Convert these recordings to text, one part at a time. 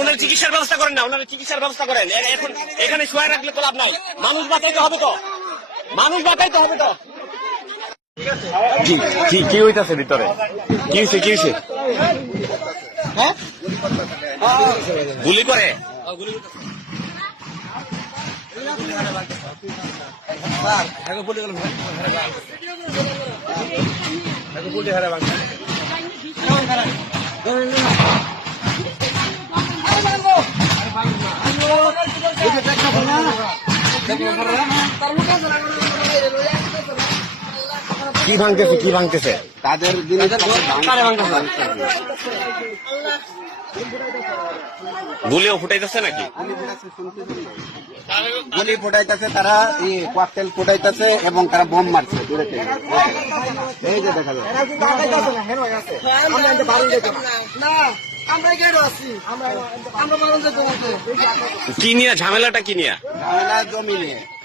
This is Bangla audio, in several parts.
উনার চিকিৎসার ব্যবস্থা করেন না, উনার চিকিৎসার ব্যবস্থা করেন। এখন এখানে সোয়া রাখলে তো লাভ নাই। মানুষ বাঁচাইতে হবে তো। মানুষ বাঁচাইতে হবে তো। কি কি কি হইতাছে ভিতরে? কি হয়েছে কি হয়েছে গুলি করে? কি ভাঙতেছে কি ভাঙতেছে? তাদের গুলিও ফুটাইতেছে নাকি? গুলি ফুটাইতেছে তারা ককটেল ফুটাইতেছে এবং তারা বোম মারছে দূরে থেকে। এই যে দেখা যাচ্ছে। আমরা গেট আছি আমরা আমরা বললাম যে তোমাকে কি নিয়ে ঝামেলাটা কি নিয়ে? ঝামেলা জমি নিয়ে।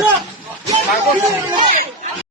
来过。